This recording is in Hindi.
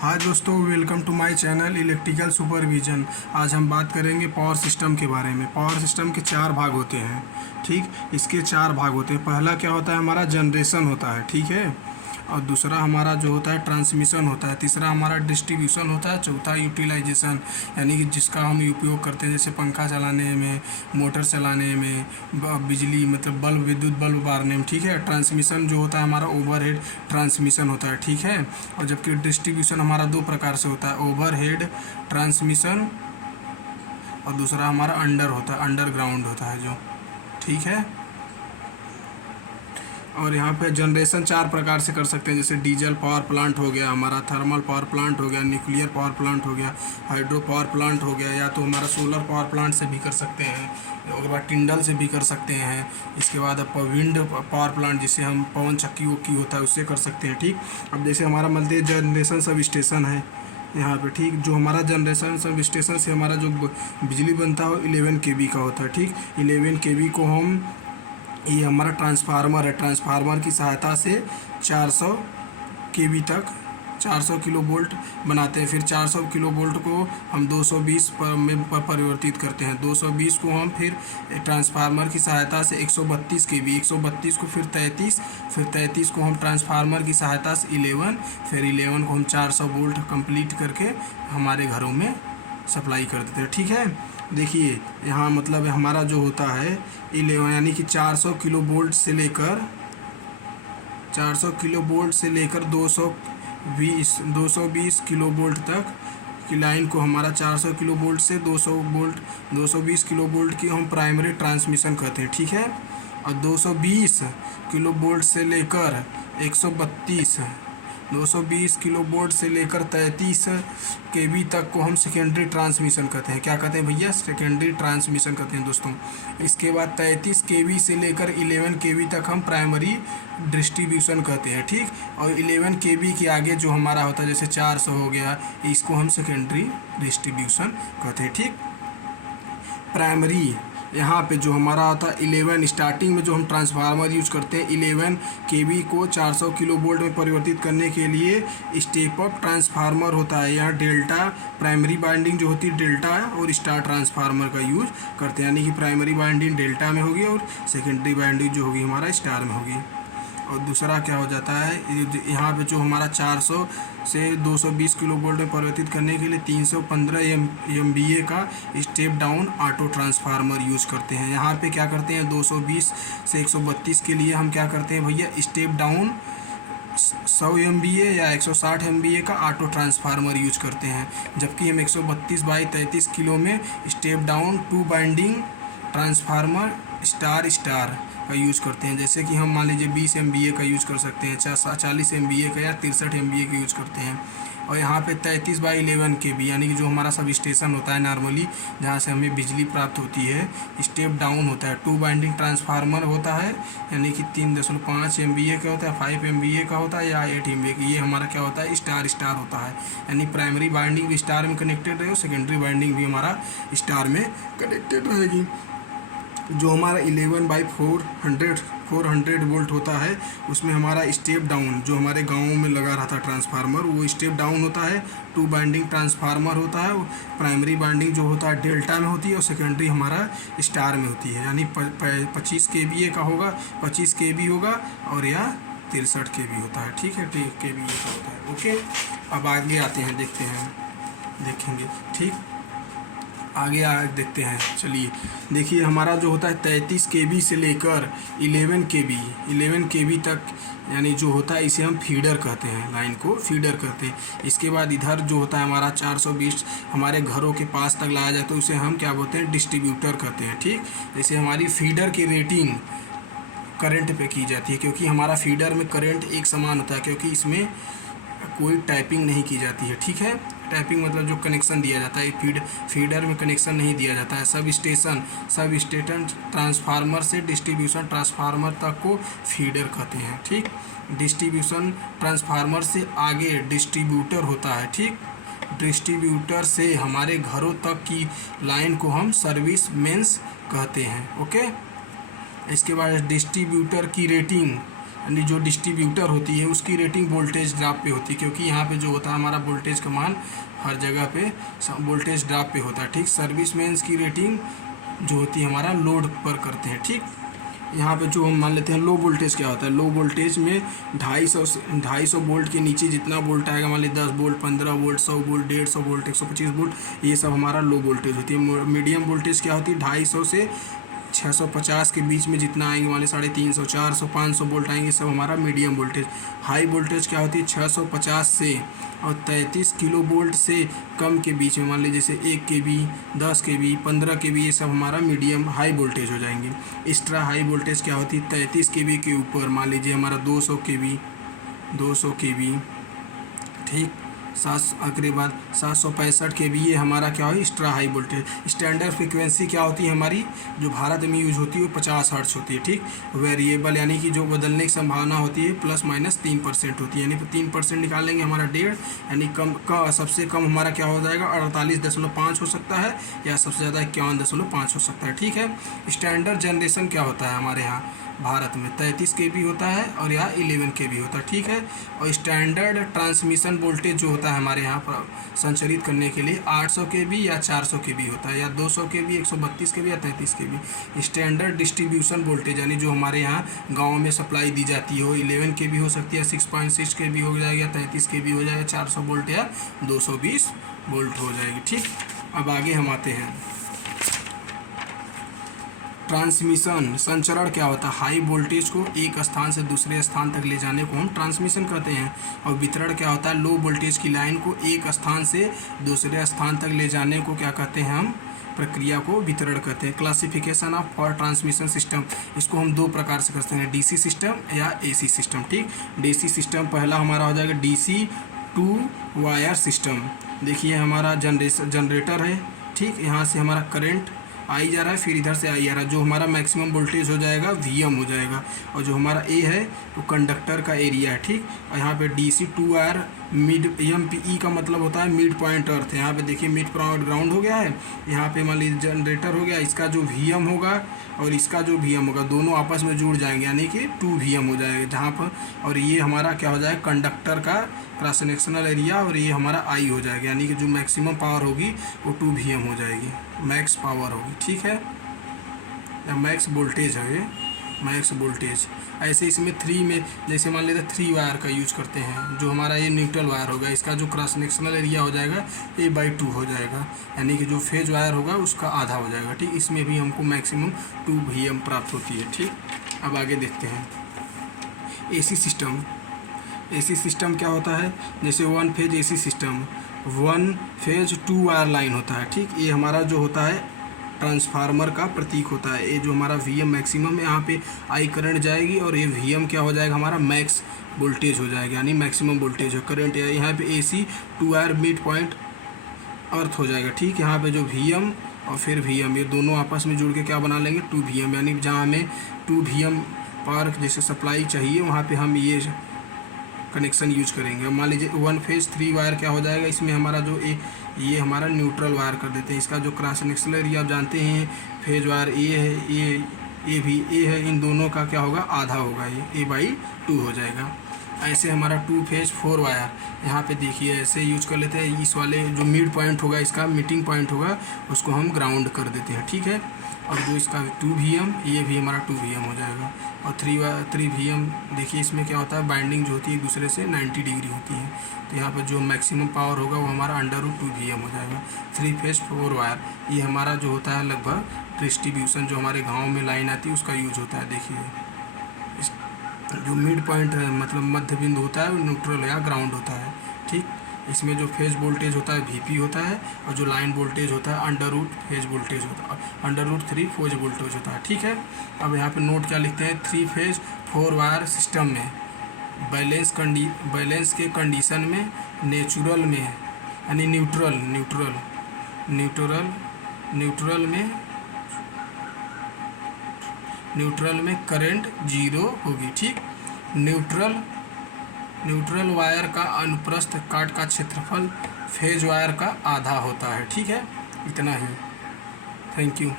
हाय दोस्तों, welcome to my channel electrical supervision. आज हम बात करेंगे पावर सिस्टम के बारे में। पावर सिस्टम के चार भाग होते हैं। ठीक, इसके चार भाग होते हैं। पहला क्या होता है, हमारा जनरेशन होता है, ठीक है। और दूसरा हमारा जो होता है ट्रांसमिशन होता है। तीसरा हमारा डिस्ट्रीब्यूशन होता है। चौथा यूटिलाइजेशन, यानी कि जिसका हम उपयोग करते हैं, जैसे पंखा चलाने में, मोटर चलाने में, बिजली मतलब बल्ब, विद्युत बल्ब बारने में, ठीक है। ट्रांसमिशन जो होता है हमारा ओवरहेड ट्रांसमिशन होता है, ठीक है। और जबकि डिस्ट्रीब्यूशन हमारा दो प्रकार से होता है, ओवरहेड ट्रांसमिशन और दूसरा हमारा अंडरग्राउंड होता है जो, ठीक है। और यहाँ पे जनरेशन चार प्रकार से कर सकते हैं, जैसे डीजल पावर प्लांट हो गया, हमारा थर्मल पावर प्लांट हो गया, न्यूक्लियर पावर प्लांट हो गया, हाइड्रो पावर प्लांट हो गया, या तो हमारा सोलर पावर प्लांट से भी कर सकते हैं, उसके बाद टिंडल से भी कर सकते हैं। इसके बाद अब विंड पावर प्लांट, जिसे हम पवन चक्की वक्की होता है उससे कर सकते हैं, ठीक। अब जैसे हमारा मल्टी जनरेशन सब स्टेशन है यहाँ पे, ठीक। जो हमारा जनरेशन सब स्टेशन से हमारा जो बिजली बनता है वो 11 kV का होता है, ठीक। 11 kV को हम, ये हमारा ट्रांसफार्मर है, ट्रांसफार्मर की सहायता से 400 kV तक 400 किलो वोल्ट बनाते हैं। फिर 400 किलो वोल्ट को हम 220 में परिवर्तित करते हैं। 220 को हम फिर ट्रांसफार्मर की सहायता से 132 kV, 132 को फिर 33 को हम ट्रांसफार्मर की सहायता से 11, फिर 11 को हम 400 वोल्ट कंप्लीट करके हमारे घरों में सप्लाई कर देते हैं, ठीक है। देखिए यहाँ मतलब हमारा जो होता है 11, यानी कि 400 किलो वोल्ट से लेकर 220 किलो वोल्ट तक की लाइन को हमारा 400 किलो वोल्ट से 220 किलो वोल्ट की हम प्राइमरी ट्रांसमिशन कहते हैं, ठीक है। और 220 किलो वोल्ट से लेकर 220 किलो वोल्ट से लेकर 33 kV तक को हम सेकेंडरी ट्रांसमिशन कहते हैं। क्या कहते हैं भैया? सेकेंडरी ट्रांसमिशन कहते हैं दोस्तों। इसके बाद 33 kV से लेकर 11 kV तक हम प्राइमरी डिस्ट्रीब्यूशन कहते हैं, ठीक। और 11 kV के आगे जो हमारा होता है, जैसे 400 हो गया, इसको हम सेकेंडरी डिस्ट्रीब्यूशन कहते हैं, ठीक। प्राइमरी यहाँ पे जो हमारा होता है 11, स्टार्टिंग में जो हम ट्रांसफार्मर यूज करते हैं 11 kV को 400 किलो वोल्ट में परिवर्तित करने के लिए स्टेप अप ट्रांसफार्मर होता है। यहाँ डेल्टा प्राइमरी बाइंडिंग जो होती है डेल्टा और स्टार ट्रांसफार्मर का यूज करते हैं, यानी कि प्राइमरी बाइंडिंग डेल्टा में होगी और सेकेंडरी बाइंडिंग जो होगी हमारा स्टार में होगी। और दूसरा क्या हो जाता है, यहाँ पे जो हमारा 400 से 220 किलो वोल्ट में परिवर्तित करने के लिए 315 MVA का step down auto transformer use करते हैं। यहाँ पे क्या करते हैं, 220 से 132 के लिए हम क्या करते हैं भैया, स्टेप डाउन 100 MVA या 160 MVA का ऑटो ट्रांसफार्मर यूज करते हैं। जबकि हम 132/33 किलो में step down 2 binding transformer star का यूज़ करते हैं। जैसे कि हम मान लीजिए 20 MVA का यूज़ कर सकते हैं, 40 MVA का या 63 MVA का यूज़ करते हैं। और यहाँ पे 33/11 kV, यानी कि जो हमारा सब स्टेशन होता है नॉर्मली, जहाँ से हमें बिजली प्राप्त होती है, स्टेप डाउन होता है। 2 बाइंडिंग ट्रांसफार्मर होता है, यानी कि 3.5 MVA का होता है, 5 MVA का होता है या 8 MVA का। ये हमारा क्या होता है, स्टार होता है। यानी प्राइमरी बाइंडिंग भी स्टार में कनेक्टेड रहेगी, सेकेंडरी बाइंडिंग भी हमारा स्टार में कनेक्टेड रहेगी। जो हमारा 11/400 वोल्ट होता है, उसमें हमारा स्टेप डाउन, जो हमारे गाँवों में लगा रहता है ट्रांसफार्मर, वो स्टेप डाउन होता है। 2 बाइंडिंग ट्रांसफार्मर होता है। प्राइमरी बाइंडिंग जो होता है डेल्टा में होती है और सेकेंडरी हमारा स्टार में होती है। यानी 25 kVA का होगा, 25 kV होगा और या 63 kV होता है, ठीक है। kVA का होता है, ओके। अब आगे आते हैं, देखेंगे, ठीक। आगे देखते हैं, चलिए। देखिए हमारा जो होता है 33 kV से लेकर 11 kV तक, यानी जो होता है इसे हम फीडर कहते हैं, लाइन को फीडर कहते हैं। इसके बाद इधर जो होता है हमारा 420 हमारे घरों के पास तक लाया जाए तो उसे हम क्या बोलते हैं, डिस्ट्रीब्यूटर कहते हैं, ठीक। जैसे हमारी फीडर की रेटिंग करंट पे की जाती है, क्योंकि हमारा फीडर में करंट एक समान होता है, क्योंकि इसमें कोई टाइपिंग नहीं की जाती है, ठीक है। टाइपिंग मतलब जो कनेक्शन दिया जाता है, फीडर में कनेक्शन नहीं दिया जाता है। सब स्टेशन ट्रांसफार्मर से डिस्ट्रीब्यूशन ट्रांसफार्मर तक को फीडर कहते हैं, ठीक। डिस्ट्रीब्यूशन ट्रांसफार्मर से आगे डिस्ट्रीब्यूटर होता है, ठीक। डिस्ट्रीब्यूटर से हमारे घरों तक की लाइन को हम सर्विस मेंस कहते हैं, ओके। इसके बाद डिस्ट्रीब्यूटर की रेटिंग यानी जो डिस्ट्रीब्यूटर होती है उसकी रेटिंग वोल्टेज ड्रॉप पे होती है, क्योंकि यहाँ पे जो होता है हमारा वोल्टेज का मान हर जगह पे वोल्टेज ड्रॉप पे होता है। ठीक, सर्विसमैन्स की रेटिंग जो होती है हमारा लोड पर करते हैं। ठीक, यहाँ पे जो हम मान लेते हैं लो वोल्टेज क्या होता है, लो वोल्टेज में 250 वोल्ट के नीचे जितना वोल्ट आएगा, मान लीजिए 10 volt, 15 volt, 100 volt, 150 volt, 125 volt, ये सब हमारा लो वोल्टेज होती है। मीडियम वोल्टेज क्या होती है, 250 से 650 के बीच में जितना आएंगे, मान लीजिए 350, 400, 500 वोल्ट आएंगे, सब हमारा मीडियम वोल्टेज। हाई वोल्टेज क्या होती है, 650 से और 33 किलो वोल्ट से कम के बीच में, मान लीजिए जैसे 1 kV, 10 kV, 15 kV, ये सब हमारा मीडियम हाई वोल्टेज हो जाएंगे। एक्स्ट्रा हाई वोल्टेज क्या होती है, 33 kV के ऊपर मान लीजिए हमारा 200 kV। ठीक, के बाद 765 kV, ये हमारा क्या हो, extra high voltage. Standard frequency क्या होती है हमारी, जो भारत में यूज होती है वो 50 हर्ट्ज होती है। ठीक, वेरिएबल यानी कि जो बदलने की संभावना होती है ±3% होती है, यानी 3% निकालेंगे हमारा 1.5, यानी सबसे कम हमारा क्या हो जाएगा 48.5 हो सकता है, या सबसे ज़्यादा 51.5 हो सकता है। ठीक है, स्टैंडर्ड जनरेशन क्या होता है हमारे यहाँ भारत में 33 kV होता है और यहाँ 11 kV होता है। ठीक है, और स्टैंडर्ड ट्रांसमिशन वोल्टेज जो होता है हमारे यहाँ पर संचारित करने के लिए 800 kV या 400 kV होता है, या 200 kV, 132 kV या 33 kV। स्टैंडर्ड डिस्ट्रीब्यूशन वोल्टेज यानी जो हमारे यहाँ गाँव में सप्लाई दी जाती है वो 11 kV हो सकती है, 6.6 kV हो जाएगा, 33 kV हो जाएगा, 400 वोल्ट या 220 वोल्ट हो जाएगी। ठीक, अब आगे हम आते हैं ट्रांसमिशन। संचरण क्या होता है, हाई वोल्टेज को एक स्थान से दूसरे स्थान तक ले जाने को हम ट्रांसमिशन कहते हैं। और वितरण क्या होता है, लो वोल्टेज की लाइन को एक स्थान से दूसरे स्थान तक ले जाने को क्या कहते हैं हम, प्रक्रिया को वितरण कहते हैं। Classification of for transmission system, इसको हम दो प्रकार से करते हैं, डीसी सिस्टम या एसी सिस्टम। ठीक, डीसी सिस्टम पहला हमारा हो जाएगा डीसी 2 वायर सिस्टम। देखिए हमारा जनरेटर है। ठीक, यहाँ से हमारा करंट आई जा रहा है, फिर इधर से आई जा रहा है, जो हमारा मैक्सिमम वोल्टेज हो जाएगा Vm हो जाएगा, और जो हमारा ए है वो कंडक्टर का एरिया है। ठीक, और यहाँ पे DC 2 वायर मिड MPE का मतलब होता है मिड पॉइंट अर्थ है। यहाँ पे देखिए मिड पॉइंट ग्राउंड हो गया है, यहाँ पे मान लीजिए जनरेटर हो गया, इसका जो Vm होगा और इसका जो Vm होगा दोनों आपस में जुड़ जाएंगे, यानी कि 2 Vm हो जाएगा जहाँ पर, और ये हमारा क्या हो जाएगा कंडक्टर का क्रॉस सेक्शनल एरिया, और ये हमारा I हो जाएगा, यानी कि जो मैक्सिमम पावर होगी वो 2 Vm हो जाएगी, मैक्स पावर होगी। ठीक है, या मैक्स वोल्टेज है ये, मैक्स वोल्टेज। ऐसे इसमें 3 में जैसे मान लेते 3 वायर का यूज करते हैं, जो हमारा ये न्यूट्रल वायर होगा, इसका जो क्रॉस सेक्शनल एरिया हो जाएगा A/2 हो जाएगा, यानी कि जो फेज वायर होगा उसका आधा हो जाएगा। ठीक, इसमें भी हमको मैक्सिमम 2 Vm प्राप्त होती है। ठीक, अब आगे देखते हैं एसी सिस्टम। एसी सिस्टम क्या होता है, जैसे 1 phase AC system, 1 phase 2 wire line होता है। ठीक, ये हमारा जो होता है ट्रांसफार्मर का प्रतीक होता है। ये जो हमारा Vm मैक्सिमम है, यहाँ पे आई करंट जाएगी, और ये Vm क्या हो जाएगा हमारा मैक्स वोल्टेज हो जाएगा, यानी मैक्सिमम वोल्टेज है करंट। यहाँ पे AC 2 wire mid point earth हो जाएगा। ठीक, यहाँ पे जो Vm और फिर Vm ये दोनों आपस में जुड़ के क्या बना लेंगे 2 Vm, यानी जहाँ हमें 2 Vm पावर जैसे सप्लाई चाहिए वहाँ पे हम ये कनेक्शन यूज करेंगे। मान लीजिए 1 फेज 3 वायर क्या हो जाएगा, इसमें हमारा जो ये हमारा न्यूट्रल वायर कर देते हैं, इसका जो क्रॉस सेक्शनल एरिया आप जानते हैं, फेज वायर ए है, ये भी ए है, इन दोनों का क्या होगा आधा होगा, ये A/2 हो जाएगा। ऐसे हमारा 2 फेज 4 वायर, यहाँ पे देखिए ऐसे यूज कर लेते हैं, इस वाले जो मिड पॉइंट होगा, इसका मीटिंग पॉइंट होगा, उसको हम ग्राउंड कर देते हैं। ठीक है, और जो इसका 2 Vm, ये भी हमारा 2 Vm हो जाएगा। और 3 Vm देखिए इसमें क्या होता है, बाइंडिंग जो होती है एक दूसरे से 90 डिग्री होती है, तो यहाँ पर जो मैक्सिमम पावर होगा वो हमारा √2 Vm हो जाएगा। 3 फेज 4 वायर, ये हमारा जो होता है लगभग डिस्ट्रीब्यूशन जो हमारे गाँव में लाइन आती है उसका यूज होता है। देखिए जो मिड पॉइंट है मतलब मध्य बिंदु होता है वो न्यूट्रल या ग्राउंड होता है। ठीक, इसमें जो फेज वोल्टेज होता है VP होता है, और जो लाइन वोल्टेज होता है √3 फेज वोल्टेज होता है, √3 फेज वोल्टेज होता है। ठीक है, अब यहाँ पे नोट क्या लिखते हैं, 3 फेज 4 वायर सिस्टम में बैलेंस के कंडीशन में नेचुरल में यानी न्यूट्रल में करंट 0 होगी। ठीक, न्यूट्रल वायर का अनुप्रस्थ काट का क्षेत्रफल फेज वायर का आधा होता है। ठीक है, इतना ही, थैंक यू।